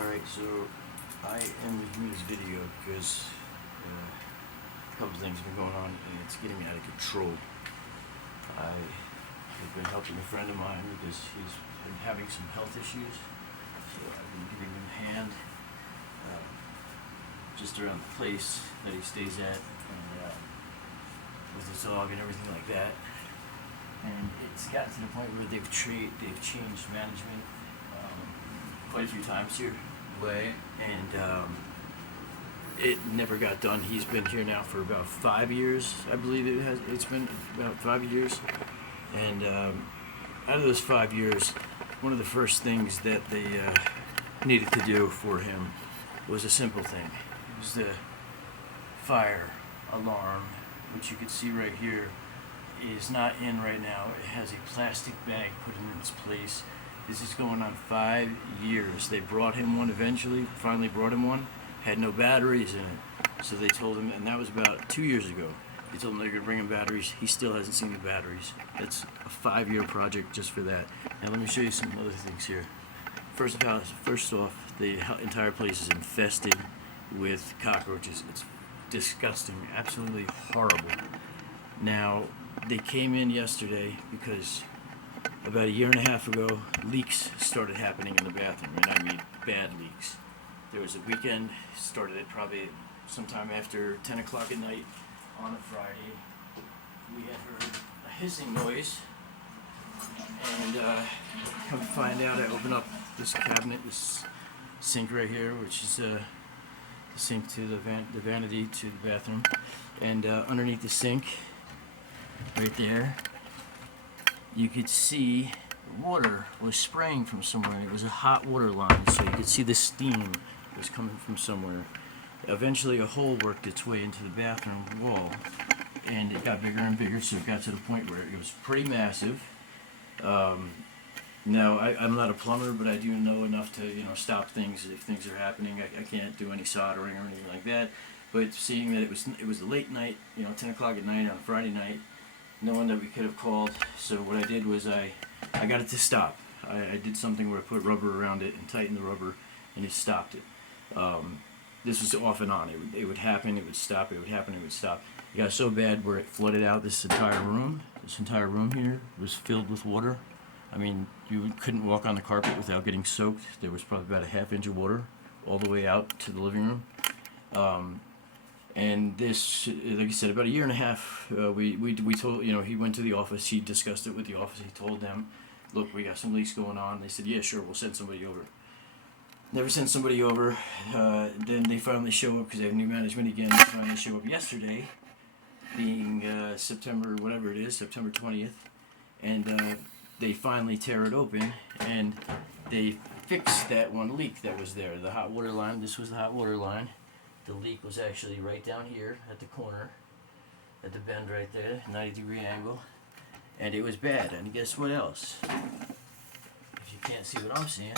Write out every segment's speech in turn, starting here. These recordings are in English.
Alright, so I am making this video because a couple things have been going on and it's getting out of control. I have been helping a friend of mine because he's been having some health issues, so I've been giving him a hand just around the place that he stays at, and with his dog and everything like that. And it's gotten to the point where they've changed management quite a few times here. And it never got done. He's been here now for about 5 years, I believe it's been about 5 years. And out of those 5 years, one of the first things that they needed to do for him was a simple thing. It was the fire alarm, which you can see right here is not in right now. It has a plastic bag put in its place. This is going on 5 years. They brought him one eventually, finally brought him one. Had no batteries in it. So they told him, and that was about 2 years ago. They told him they were going to bring him batteries. He still hasn't seen the batteries. It's a 5-year project just for that. Now let me show you some other things here. First off, the entire place is infested with cockroaches. It's disgusting, absolutely horrible. Now, they came in yesterday because about 1.5 years ago, leaks started happening in the bathroom, and I mean bad leaks. There was a weekend, started at probably sometime after 10 o'clock at night on a Friday. We had heard a hissing noise, and come to find out, I opened up this cabinet, this sink right here, which is the sink to the vanity to the bathroom, and underneath the sink, right there, you could see water was spraying from somewhere. It was a hot water line, so you could see the steam was coming from somewhere. Eventually a hole worked its way into the bathroom wall, and it got bigger and bigger, so it got to the point where it was pretty massive. Now, I'm not a plumber, but I do know enough to stop things if things are happening. I can't do any soldering or anything like that, but seeing that it was a late night, 10 o'clock at night on a Friday night, knowing that we could have called, so what I did was I got it to stop. I did something where I put rubber around it and tightened the rubber, and it stopped it. This was off and on. It would happen, it would stop, it would happen, it would stop. It got so bad where it flooded out this entire room. This entire room here was filled with water. I mean, you couldn't walk on the carpet without getting soaked. There was probably about a ½ inch of water all the way out to the living room. And this, like I said, about 1.5 years, we told, he went to the office, he discussed it with the office, he told them, look, we got some leaks going on. They said, yeah, sure, we'll send somebody over. Never sent somebody over. Then they finally show up because they have new management again. They finally show up yesterday, being September 20th, and they finally tear it open, and they fixed that one leak that was there, the hot water line. This was the hot water line. The leak was actually right down here at the corner, at the bend right there, 90-degree angle, and it was bad. And guess what else? If you can't see what I'm seeing,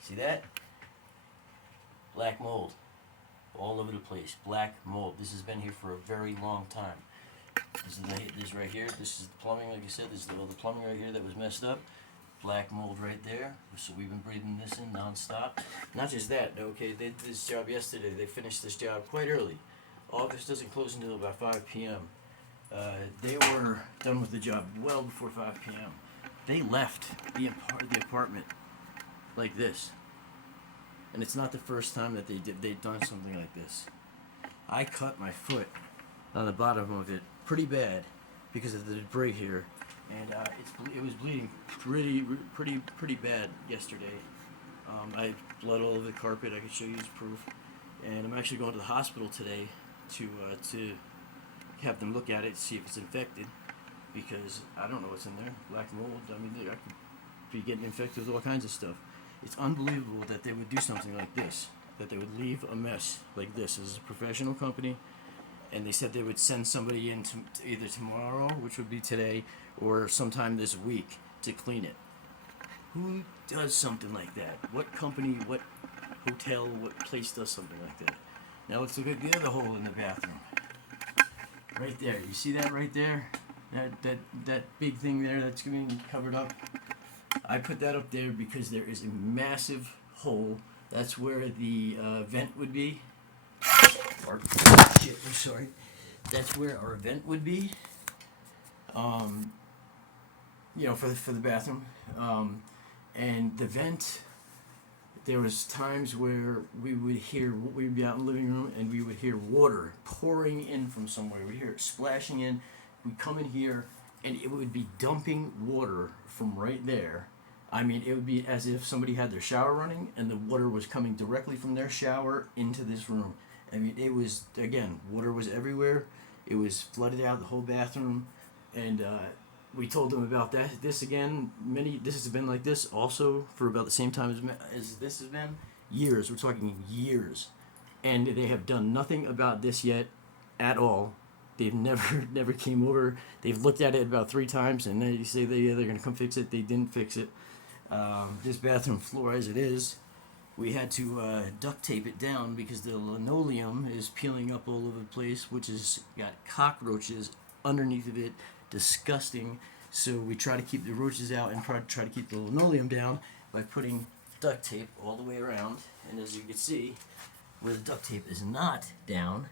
see that? Black mold all over the place. Black mold. This has been here for a very long time. This right here. This is the plumbing, like I said. This is the plumbing right here that was messed up. Black mold right there. So we've been breathing this in non-stop. Not just that. Okay, they did this job yesterday. They finished this job quite early. Office doesn't close until about 5 p.m. They were done with the job well before 5 p.m. They left the apartment like this, and it's not the first time that they've done something like this. I cut my foot on the bottom of it pretty bad because of the debris here, and it was bleeding pretty bad yesterday. I had blood all over the carpet. I could show you as proof, and I'm actually going to the hospital today to have them look at it, see if it's infected, because I don't know what's in there. Black mold. I mean, I could be getting infected with all kinds of stuff. It's unbelievable that they would do something like this, that they would leave a mess like this. This is a professional company, and they said they would send somebody in either tomorrow, which would be today, or sometime this week to clean it. Who does something like that? What company, what hotel, what place does something like that? Now let's look at the other hole in the bathroom. Right there. You see that right there? That big thing there that's being covered up? I put that up there because there is a massive hole. That's where the vent would be. Or, shit, I'm sorry. That's where our vent would be. For the bathroom. And the vent, there was times where we'd be out in the living room and we would hear water pouring in from somewhere. We'd hear it splashing in. We'd come in here and it would be dumping water from right there. I mean, it would be as if somebody had their shower running and the water was coming directly from their shower into this room. I mean, it was, again, water was everywhere. It was flooded out the whole bathroom. And we told them about that. This has been like this also for about the same time as this has been. Years. We're talking years. And they have done nothing about this yet at all. They've never came over. They've looked at it about 3 times and they say they're going to come fix it. They didn't fix it. This bathroom floor as it is, we had to duct tape it down because the linoleum is peeling up all over the place, which has got cockroaches underneath of it. Disgusting. So we try to keep the roaches out and try to keep the linoleum down by putting duct tape all the way around. And as you can see, where the duct tape is not down,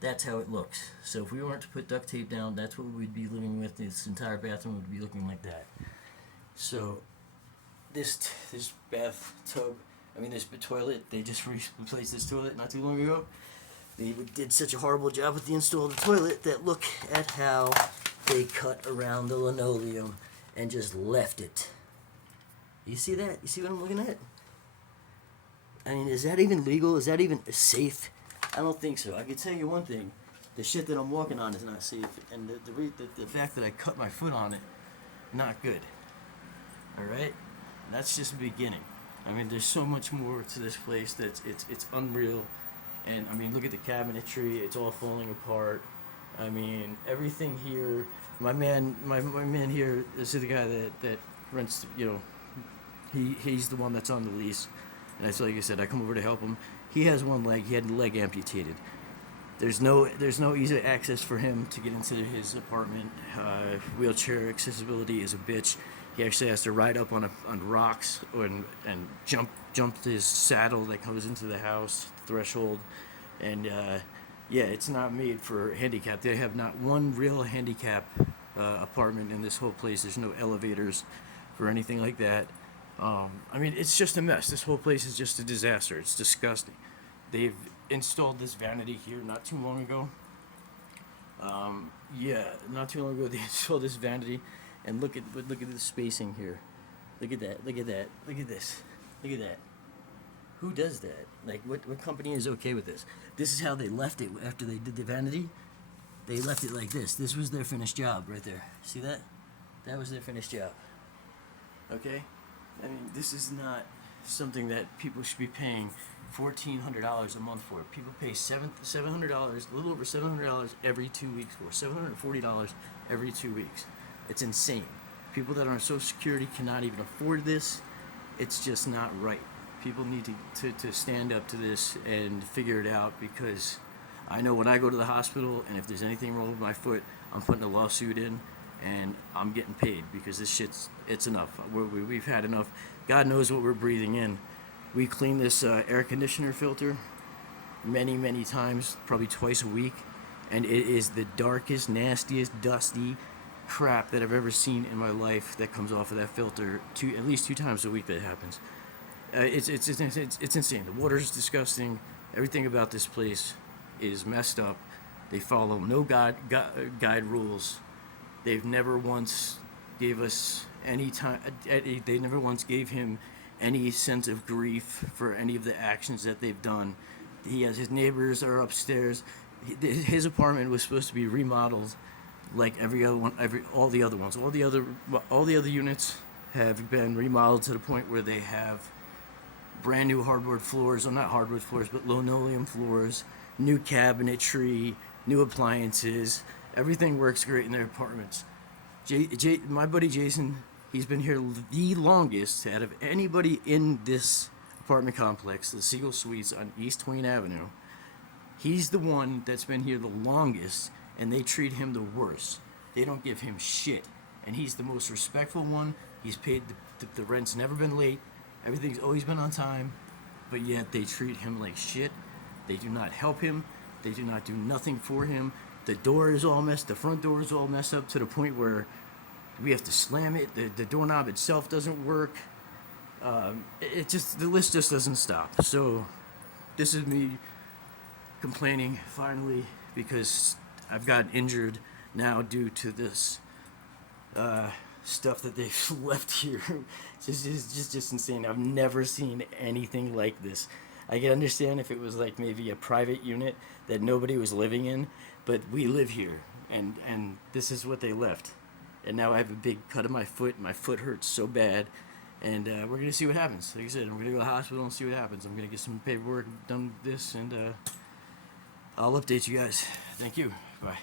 that's how it looks. So if we weren't to put duct tape down, that's what we'd be living with. This entire bathroom would be looking like that. So this bathtub, this toilet, they just replaced this toilet not too long ago. They did such a horrible job with the install of the toilet that look at how they cut around the linoleum and just left it. You see that? You see what I'm looking at? I mean, is that even legal? Is that even safe? I don't think so. I can tell you one thing. The shit that I'm walking on is not safe. And the fact that I cut my foot on it, not good. Alright? That's just the beginning. I mean, there's so much more to this place that's it's unreal. And I mean, look at the cabinetry, it's all falling apart. I mean, everything here. My man here is the guy that rents. He's the one that's on the lease. And that's like I said, I come over to help him. He has one leg. He had the leg amputated. There's no easy access for him to get into his apartment. Wheelchair accessibility is a bitch. He actually has to ride up on rocks and jump his saddle that goes into the house threshold. And it's not made for handicap. They have not one real handicap apartment in this whole place. There's no elevators for anything like that. It's just a mess. This whole place is just a disaster. It's disgusting. They've installed this vanity here not too long ago. Not too long ago they installed this vanity, and look at the spacing here. Look at that. Look at that. Look at this. Look at that. Who does that? Like, what company is okay with this? This is how they left it after they did the vanity. They left it like this. This was their finished job right there. See that? That was their finished job. Okay? I mean, this is not something that people should be paying $1,400 a month for. People pay $700, a little over $700 every 2 weeks for. $740 every 2 weeks. It's insane. People that are on Social Security cannot even afford this. It's just not right. People need to stand up to this and figure it out, because I know when I go to the hospital and if there's anything wrong with my foot, I'm putting a lawsuit in and I'm getting paid, because this it's enough. We've had enough. God knows what we're breathing in. We clean this air conditioner filter many times, probably twice a week, and it is the darkest, nastiest, dusty crap that I've ever seen in my life that comes off of that filter. At least 2 times a week that happens. It's insane. The water's disgusting. Everything about this place is messed up. They follow no guide rules. They've never once gave us any time. They never once gave him any sense of grief for any of the actions that they've done. His neighbors are upstairs. His apartment was supposed to be remodeled like every other one, all the other ones. All the other units have been remodeled to the point where they have brand new hardwood floors, or not hardwood floors, but linoleum floors, new cabinetry, new appliances. Everything works great in their apartments. My buddy Jason, he's been here the longest out of anybody in this apartment complex, the Siegel Suites on East Twain Avenue. He's the one that's been here the longest, and they treat him the worst. They don't give him shit. And he's the most respectful one. He's paid the rent's never been late. Everything's always been on time, but yet they treat him like shit. They do not help him. They do not do nothing for him. The door is all messed. The front door is all messed up to the point where we have to slam it. The doorknob itself doesn't work. It just, the list just doesn't stop. So this is me complaining finally because I've gotten injured now due to this stuff that they've left here. It's just insane. I've never seen anything like this. I can understand if it was like maybe a private unit that nobody was living in, but we live here, and this is what they left. And now I have a big cut on my foot. My foot hurts so bad, and we're gonna see what happens. Like I said, I'm gonna go to the hospital and see what happens. I'm gonna get some paperwork done with this, and I'll update you guys. Thank you. Bye.